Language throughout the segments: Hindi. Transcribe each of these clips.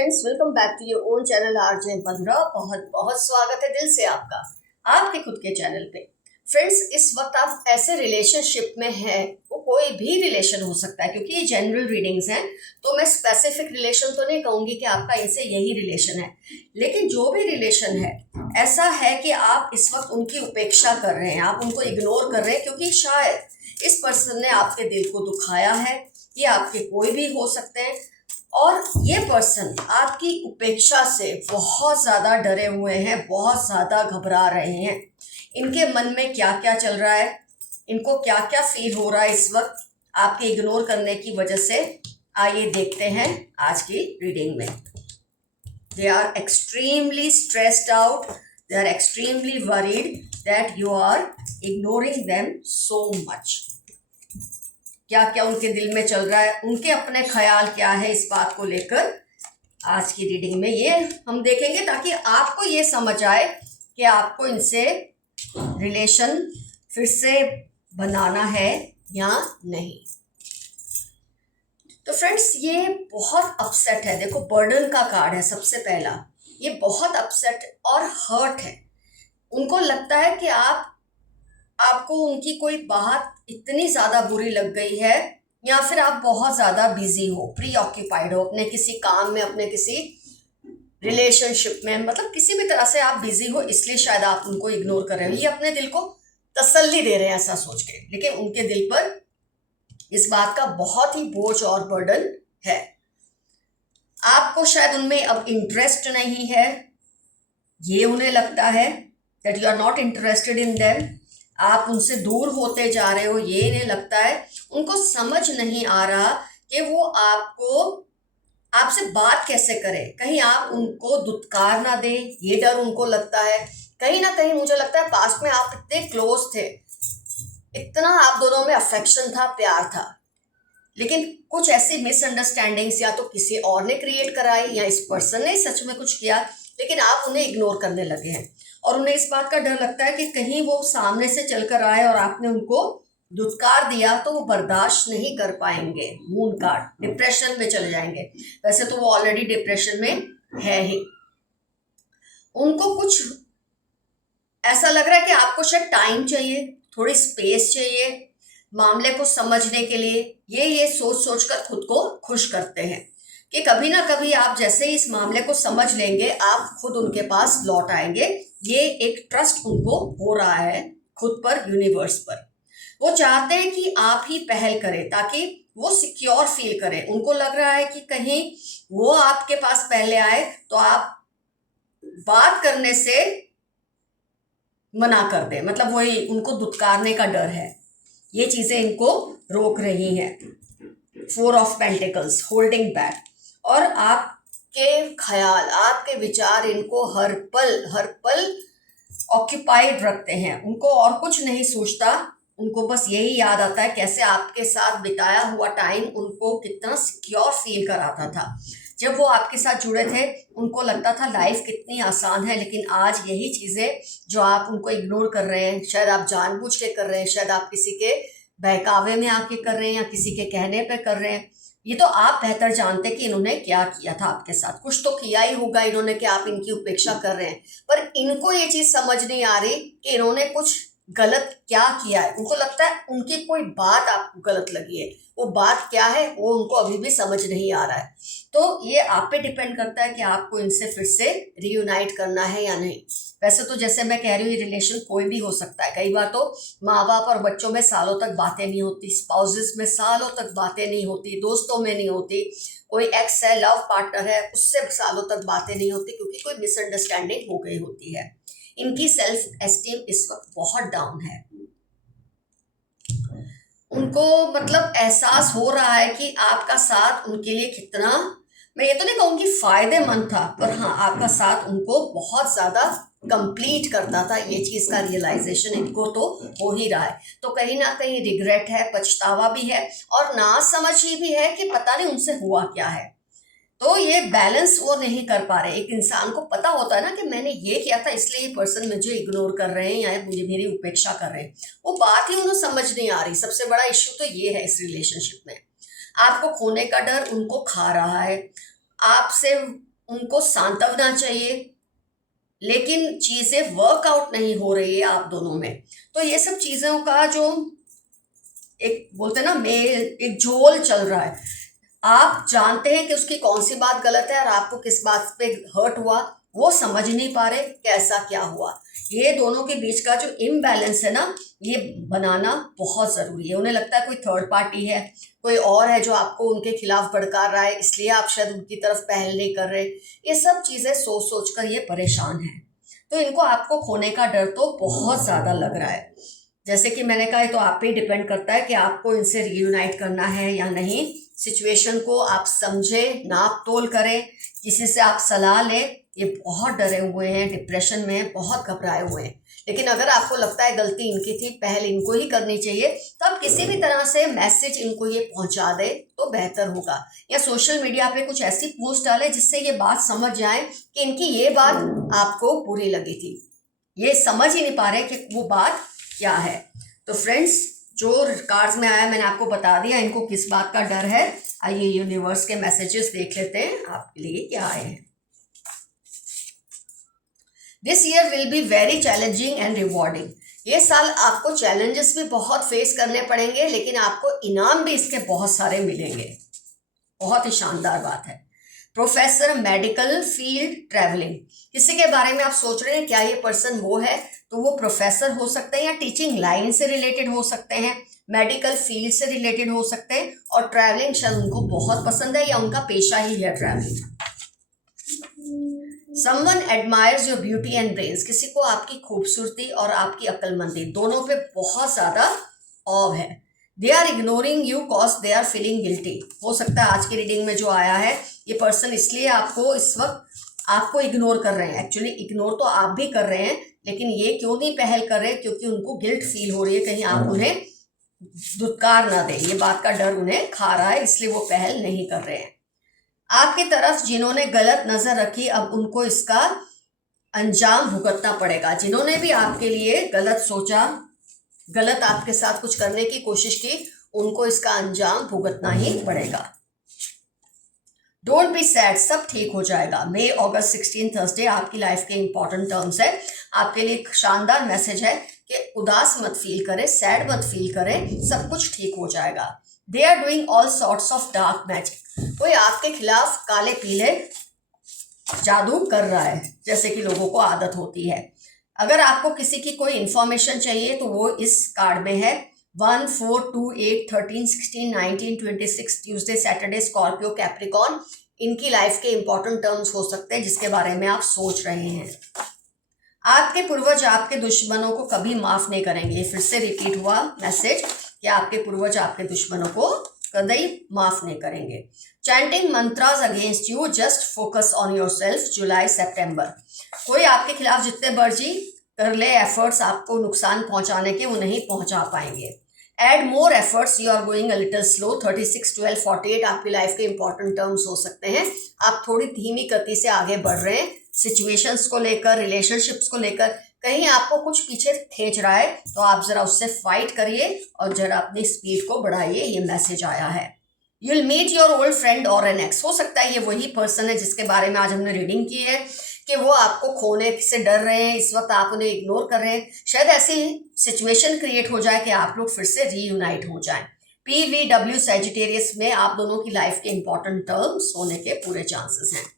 Friends, welcome back to your own channel RJ 15। बहुत बहुत स्वागत है दिल से आपका आपके खुद के चैनल पे। फ्रेंड्स, इस वक्त आप ऐसे रिलेशनशिप में हैं, वो कोई भी रिलेशन हो सकता है क्योंकि ये जनरल रीडिंग्स हैं, तो मैं स्पेसिफिक रिलेशन तो नहीं कहूंगी कि आपका इनसे यही रिलेशन है, लेकिन जो भी रिलेशन है ऐसा है कि आप इस वक्त उनकी उपेक्षा कर रहे हैं, आप उनको इग्नोर कर रहे हैं क्योंकि शायद इस पर्सन ने आपके दिल को दुखाया है। ये आपके कोई भी हो सकते हैं और ये पर्सन आपकी उपेक्षा से बहुत ज़्यादा डरे हुए हैं, बहुत ज़्यादा घबरा रहे हैं। इनके मन में क्या क्या चल रहा है, इनको क्या क्या फील हो रहा है इस वक्त आपके इग्नोर करने की वजह से, आइए देखते हैं आज की रीडिंग में। They are extremely stressed out, they are extremely worried that you are ignoring them so much. क्या क्या उनके दिल में चल रहा है, उनके अपने ख्याल क्या है इस बात को लेकर आज की रीडिंग में ये हम देखेंगे, ताकि आपको ये समझ आए कि आपको इनसे रिलेशन फिर से बनाना है या नहीं। तो फ्रेंड्स, ये बहुत अपसेट है। देखो, बर्डन का कार्ड है सबसे पहला। ये बहुत अपसेट और हर्ट है। उनको लगता है कि आपको उनकी कोई बात इतनी ज़्यादा बुरी लग गई है, या फिर आप बहुत ज़्यादा बिजी हो, प्री ऑक्यूपाइड हो अपने किसी काम में, अपने किसी रिलेशनशिप में, मतलब किसी भी तरह से आप बिजी हो, इसलिए शायद आप उनको इग्नोर कर रहे हो। ये अपने दिल को तसल्ली दे रहे हैं ऐसा सोच के, लेकिन उनके दिल पर इस बात का बहुत ही बोझ और बर्डन है। आपको शायद उनमें अब इंटरेस्ट नहीं है, ये उन्हें लगता है that you are not interested in them. आप उनसे दूर होते जा रहे हो, ये इन्हें लगता है। उनको समझ नहीं आ रहा कि वो आपसे बात कैसे करें, कहीं आप उनको दुत्कार ना दें, ये डर उनको लगता है। कहीं ना कहीं मुझे लगता है पास्ट में आप इतने क्लोज थे, इतना आप दोनों में अफेक्शन था, प्यार था, लेकिन कुछ ऐसी मिसअंडरस्टैंडिंग्स या तो किसी और ने क्रिएट कराई या इस पर्सन ने सच में कुछ किया, लेकिन आप उन्हें इग्नोर करने लगे हैं। और उन्हें इस बात का डर लगता है कि कहीं वो सामने से चलकर आए और आपने उनको दुत्कार दिया तो वो बर्दाश्त नहीं कर पाएंगे। मून कार्ड, डिप्रेशन में चले जाएंगे। वैसे तो वो ऑलरेडी डिप्रेशन में है ही। उनको कुछ ऐसा लग रहा है कि आपको शायद टाइम चाहिए, थोड़ी स्पेस चाहिए मामले को समझने के लिए। ये सोच सोच कर खुद को खुश करते हैं कि कभी ना कभी आप जैसे ही इस मामले को समझ लेंगे, आप खुद उनके पास लौट आएंगे। ये एक ट्रस्ट उनको हो रहा है खुद पर, यूनिवर्स पर। वो चाहते हैं कि आप ही पहल करें ताकि वो सिक्योर फील करें। उनको लग रहा है कि कहीं वो आपके पास पहले आए तो आप बात करने से मना कर दें, मतलब वही उनको दुत्कारने का डर है। ये चीजें इनको रोक रही हैं। 4 ऑफ पेंटिकल्स, होल्डिंग बैक। और आपके ख्याल, आपके विचार इनको हर पल ऑक्यूपाइड रखते हैं। उनको और कुछ नहीं सोचता, उनको बस यही याद आता है कैसे आपके साथ बिताया हुआ टाइम उनको कितना सिक्योर फील कराता था। जब वो आपके साथ जुड़े थे उनको लगता था लाइफ कितनी आसान है, लेकिन आज यही चीज़ें जो आप उनको इग्नोर कर रहे हैं, शायद आप जानबूझ के कर रहे हैं, शायद आप किसी के बहकावे में आके कर रहे हैं या किसी के कहने पे कर रहे हैं। ये तो आप बेहतर जानते हैं कि इन्होंने क्या किया था आपके साथ। कुछ तो किया ही होगा इन्होंने कि आप इनकी उपेक्षा कर रहे हैं, पर इनको ये चीज़ समझ नहीं आ रही कि इन्होंने कुछ गलत क्या किया है। उनको लगता है उनकी कोई बात आपको गलत लगी है, वो बात क्या है वो उनको अभी भी समझ नहीं आ रहा है। तो ये आप पे डिपेंड करता है कि आपको इनसे फिर से रीयूनाइट करना है या नहीं। वैसे तो जैसे मैं कह रही हूँ, ये रिलेशन कोई भी हो सकता है। कई बार तो माँ बाप और बच्चों में सालों तक बातें नहीं होती, स्पाउसेस में सालों तक बातें नहीं होती, दोस्तों में नहीं होती, कोई एक्स है, लव पार्टनर है, उससे सालों तक बातें नहीं होती क्योंकि कोई मिसअंडरस्टैंडिंग हो गई होती है। इनकी सेल्फ एस्टीम इस वक्त बहुत डाउन है। उनको मतलब एहसास हो रहा है कि आपका साथ उनके लिए कितना, मैं ये तो नहीं कहूँगी फायदेमंद था, पर हाँ, आपका साथ उनको बहुत ज़्यादा कंप्लीट करता था। ये चीज़ का रियलाइजेशन इनको तो हो ही रहा है। तो कहीं ना कहीं रिग्रेट है, पछतावा भी है और ना समझ ही भी है कि पता नहीं उनसे हुआ क्या है। तो ये बैलेंस वो नहीं कर पा रहे। एक इंसान को पता होता है ना कि मैंने ये किया था इसलिए ये पर्सन मुझे इग्नोर कर रहे हैं या मुझे मेरी उपेक्षा कर रहे हैं, वो बात ही उन्हें समझ नहीं आ रही। सबसे बड़ा इश्यू तो ये है इस रिलेशनशिप में। आपको खोने का डर उनको खा रहा है, आपसे उनको सांत्वना चाहिए, लेकिन चीज़ें वर्कआउट नहीं हो रही है आप दोनों में। तो ये सब चीज़ों का जो एक बोलते हैं ना मेल, एक झोल चल रहा है। आप जानते हैं कि उसकी कौन सी बात गलत है और आपको किस बात पे हर्ट हुआ, वो समझ नहीं पा रहे कैसा क्या हुआ। ये दोनों के बीच का जो इम्बैलेंस है ना, ये बनाना बहुत ज़रूरी है। उन्हें लगता है कोई थर्ड पार्टी है, कोई और है जो आपको उनके खिलाफ भड़का रहा है, इसलिए आप शायद उनकी तरफ पहल नहीं कर रहे। ये सब चीज़ें सोच सोच कर ये परेशान है। तो इनको आपको खोने का डर तो बहुत ज़्यादा लग रहा है। जैसे कि मैंने कहा, ये तो आप पे डिपेंड करता है कि आपको इनसे रियूनाइट करना है या नहीं। सिचुएशन को आप समझे, नाप तोल करें, किसी से आप सलाह लें। ये बहुत डरे हुए हैं, डिप्रेशन में हैं, बहुत घबराए हुए हैं। लेकिन अगर आपको लगता है गलती इनकी थी, पहल इनको ही करनी चाहिए, तो आप किसी भी तरह से मैसेज इनको ये पहुंचा दे तो बेहतर होगा। या सोशल मीडिया पे कुछ ऐसी पोस्ट डाले जिससे ये बात समझ जाए कि इनकी ये बात आपको बुरी लगी थी। ये समझ ही नहीं पा रहे कि वो बात क्या है। तो फ्रेंड्स, जो कार्ड्स में आया मैंने आपको बता दिया इनको किस बात का डर है। आइए यूनिवर्स के मैसेजेस देख लेते हैं आपके लिए क्या आए हैं। This year will be very challenging and rewarding. ये साल आपको चैलेंजेस भी बहुत फेस करने पड़ेंगे, लेकिन आपको इनाम भी इसके बहुत सारे मिलेंगे। बहुत ही शानदार बात है। प्रोफेसर, मेडिकल फील्ड, ट्रैवलिंग, किसी के बारे में आप सोच रहे हैं क्या ये पर्सन वो है, तो वो प्रोफेसर हो सकते हैं या टीचिंग लाइन से रिलेटेड हो सकते हैं, मेडिकल फील्ड से रिलेटेड हो सकते हैं, और ट्रैवलिंग शायद उनको बहुत पसंद है या उनका पेशा ही है travelling. Someone admires your beauty and brains, किसी को आपकी खूबसूरती और आपकी अक्लमंदी दोनों पे बहुत ज्यादा ऑव है। They are ignoring you cause they are feeling guilty. हो सकता है आज की रीडिंग में जो आया है, ये पर्सन इसलिए आपको इस वक्त आपको इग्नोर कर रहे हैं। एक्चुअली इग्नोर तो आप भी कर रहे हैं, लेकिन ये क्यों नहीं पहल कर रहे? क्योंकि उनको गिल्ट फील हो रही है, कहीं आप उन्हें दुत्कार ना दें। ये बात का डर उन्हें खा रहा है, इसलिए वो पहल नहीं कर रहे हैं। आपकी तरफ जिन्होंने गलत नजर रखी, अब उनको इसका अंजाम भुगतना पड़ेगा। जिन्होंने भी आपके लिए गलत सोचा, गलत आपके साथ कुछ करने की कोशिश की, उनको इसका अंजाम भुगतना ही पड़ेगा। डोंट बी सैड, सब ठीक हो जाएगा। मई अगस्त 16 थर्सडे आपकी लाइफ के इंपॉर्टेंट टर्म्स है। आपके लिए एक शानदार मैसेज है कि उदास मत फील करें, सैड मत फील करें, सब कुछ ठीक हो जाएगा। They are doing all sorts of dark magic, कोई आपके खिलाफ काले पीले जादू कर रहा है, जैसे कि लोगों को आदत होती है। अगर आपको किसी की कोई इंफॉर्मेशन चाहिए तो वो इस कार्ड में है। 1, 4, 2, 8, 13, 16, 19, 26, ट्यूसडे, सैटरडे, स्कॉर्पियो, कैप्रिकॉन, इनकी लाइफ के इंपॉर्टेंट टर्म्स हो सकते हैं जिसके बारे में आप सोच रहे हैं। आपके पूर्वज आपके दुश्मनों को कभी माफ नहीं करेंगे। फिर से रिपीट हुआ मैसेज कि आपके पूर्वज आपके दुश्मनों को कभी माफ नहीं करेंगे। Chanting mantras against you, just focus on yourself, जुलाई सितंबर। कोई आपके खिलाफ जितने मर्जी कर ले एफर्ट्स आपको नुकसान पहुंचाने के, वो नहीं पहुंचा पाएंगे। Add more efforts, you are going a little slow, 36, 12, 48 आपकी लाइफ के इंपॉर्टेंट टर्म्स हो सकते हैं। आप थोड़ी धीमी गति से आगे बढ़ रहे हैं, सिचुएशंस को लेकर, रिलेशनशिप्स को लेकर। कहीं आपको कुछ पीछे खींच रहा है तो आप जरा उससे फाइट करिए और जरा अपनी स्पीड को बढ़ाइए। ये मैसेज आया है। You will meet your old friend और एन एक्स, हो सकता है ये वही पर्सन है जिसके बारे में आज हमने रीडिंग की है कि वो आपको खोने से डर रहे हैं, इस वक्त आप उन्हें इग्नोर कर रहे हैं। शायद ऐसी सिचुएशन क्रिएट हो जाए कि आप लोग फिर से रीयूनाइट हो जाएं। PVW सैजिटेरियस में आप दोनों की लाइफ के इंपॉर्टेंट टर्म्स होने के पूरे चांसेस हैं।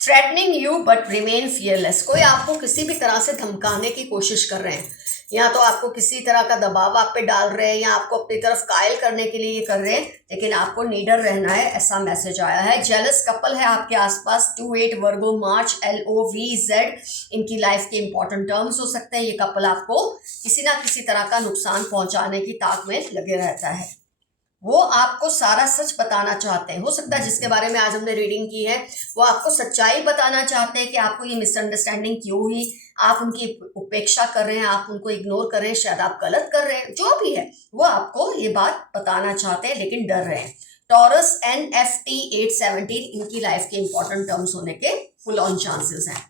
Threatening you but remain fearless, कोई आपको किसी भी तरह से धमकाने की कोशिश कर रहे हैं, या तो आपको किसी तरह का दबाव आप पे डाल रहे हैं या आपको अपनी तरफ कायल करने के लिए ये कर रहे हैं, लेकिन आपको नीडर रहना है, ऐसा मैसेज आया है। जेलस कपल है आपके आसपास, 2-8 वर्गो मार्च, LOVZ, इनकी लाइफ के इंपॉर्टेंट टर्म्स हो सकते हैं। ये कपल आपको किसी ना किसी तरह का नुकसान पहुंचाने की ताक में लगे रहता है। वो आपको सारा सच बताना चाहते हैं। हो सकता है जिसके बारे में आज हमने रीडिंग की है वो आपको सच्चाई बताना चाहते हैं कि आपको ये मिसअंडरस्टैंडिंग क्यों हुई, आप उनकी उपेक्षा कर रहे हैं, आप उनको इग्नोर कर रहे हैं, शायद आप गलत कर रहे हैं, जो भी है वो आपको ये बात बताना चाहते हैं लेकिन डर रहे हैं। टॉरस NFT 817, इनकी लाइफ के इंपॉर्टेंट टर्म्स होने के फुल ऑन चांसेस हैं।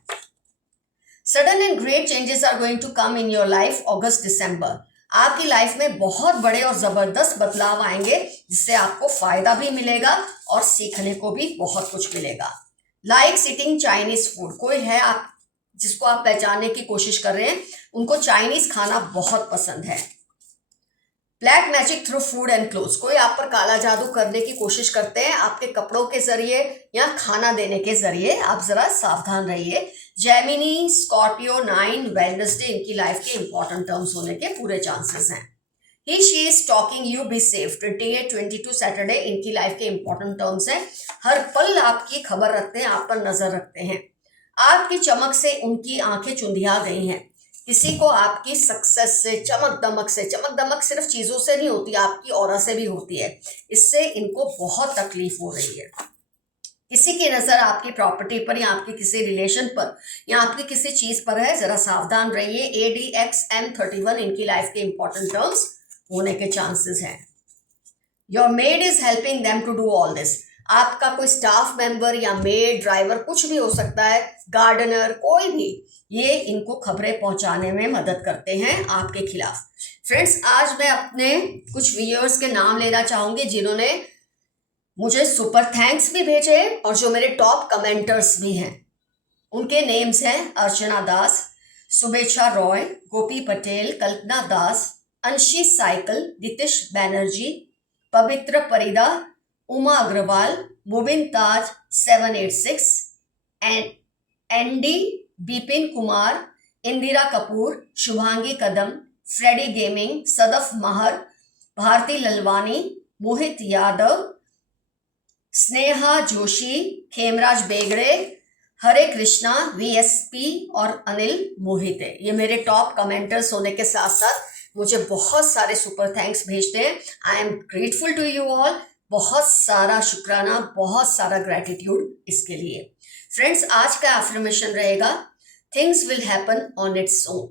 Sudden and great changes are going to come in your life, अगस्त दिसंबर। आपकी लाइफ में बहुत बड़े और ज़बरदस्त बदलाव आएंगे, जिससे आपको फ़ायदा भी मिलेगा और सीखने को भी बहुत कुछ मिलेगा। लाइक सिटिंग चाइनीज़ फूड, कोई है आप जिसको आप पहचानने की कोशिश कर रहे हैं, उनको चाइनीज़ खाना बहुत पसंद है। Black magic through food and clothes, कोई आप पर काला जादू करने की कोशिश करते हैं आपके कपड़ों के जरिए या खाना देने के जरिए, आप जरा सावधान रहिए। जेमिनी, स्कॉर्पियो, 9, वेडनेसडे, इनकी लाइफ के इंपॉर्टेंट टर्म्स होने के पूरे चांसेस हैं। He she is talking you be safe, 28, 22 Saturday, इनकी लाइफ के इंपॉर्टेंट टर्म्स हैं। हर पल आपकी खबर रखते हैं, आप पर नजर रखते हैं। आपकी चमक से उनकी आंखें चुंधिया गई हैं। किसी को आपकी सक्सेस से, चमक दमक सिर्फ चीजों से नहीं होती, आपकी ऑरा से भी होती है। इससे इनको बहुत तकलीफ हो रही है। किसी की नजर आपकी प्रॉपर्टी पर या आपके किसी रिलेशन पर या आपकी किसी चीज पर है, जरा सावधान रहिए। ADXM31, इनकी लाइफ के इंपॉर्टेंट टर्म्स होने के चांसेस हैं। Your maid is helping them to do all this, आपका कोई स्टाफ मेंबर या मेड, ड्राइवर, कुछ भी हो सकता है, गार्डनर, कोई भी, ये इनको खबरें पहुंचाने में मदद करते हैं आपके खिलाफ। फ्रेंड्स, आज मैं अपने कुछ व्यूअर्स के नाम लेना चाहूंगी जिन्होंने मुझे सुपर थैंक्स भी भेजे और जो मेरे टॉप कमेंटर्स भी हैं। उनके नेम्स हैं अर्चना दास, शुभेच्छा रॉय, गोपी पटेल, कल्पना दास, अंशी साइकिल, नितिश बैनर्जी, पवित्र परिदा, उमा अग्रवाल, मुबिन ताज 786, एंडी, बिपिन कुमार, इंदिरा कपूर, शुभांगी कदम, फ्रेडी गेमिंग, सदफ महर, भारती ललवानी, मोहित यादव, स्नेहा जोशी, खेमराज बेगड़े, हरे कृष्णा, VSP और अनिल मोहिते, ये मेरे टॉप कमेंटर्स होने के साथ साथ मुझे बहुत सारे सुपर थैंक्स भेजते हैं। I am grateful to you all, बहुत सारा शुक्राना, बहुत सारा ग्रेटिट्यूड इसके लिए। फ्रेंड्स, आज का एफर्मेशन रहेगा, things will happen on its own,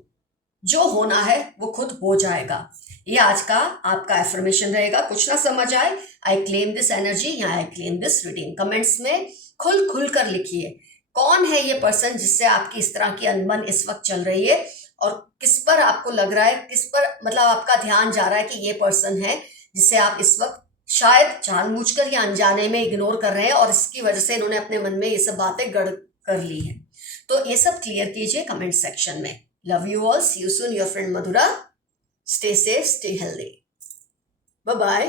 जो होना है वो खुद हो जाएगा। ये आज का आपका एफर्मेशन रहेगा। कुछ ना समझ आए, आई क्लेम दिस एनर्जी या I claim this reading, comments में खुल कर लिखिए। कौन है ये पर्सन जिससे आपकी इस तरह की अनबन इस वक्त चल रही है और किस पर आपको लग रहा है, किस पर मतलब आपका ध्यान जा रहा है कि ये पर्सन है जिसे आप इस वक्त शायद जानबूझकर या अनजाने में इग्नोर कर रहे हैं और इसकी वजह से इन्होंने अपने मन में ये सब बातें गढ़ कर ली है। तो ये सब क्लियर कीजिए कमेंट सेक्शन में। Love you all, see you soon, your friend Madhura. Stay safe, stay healthy, bye bye.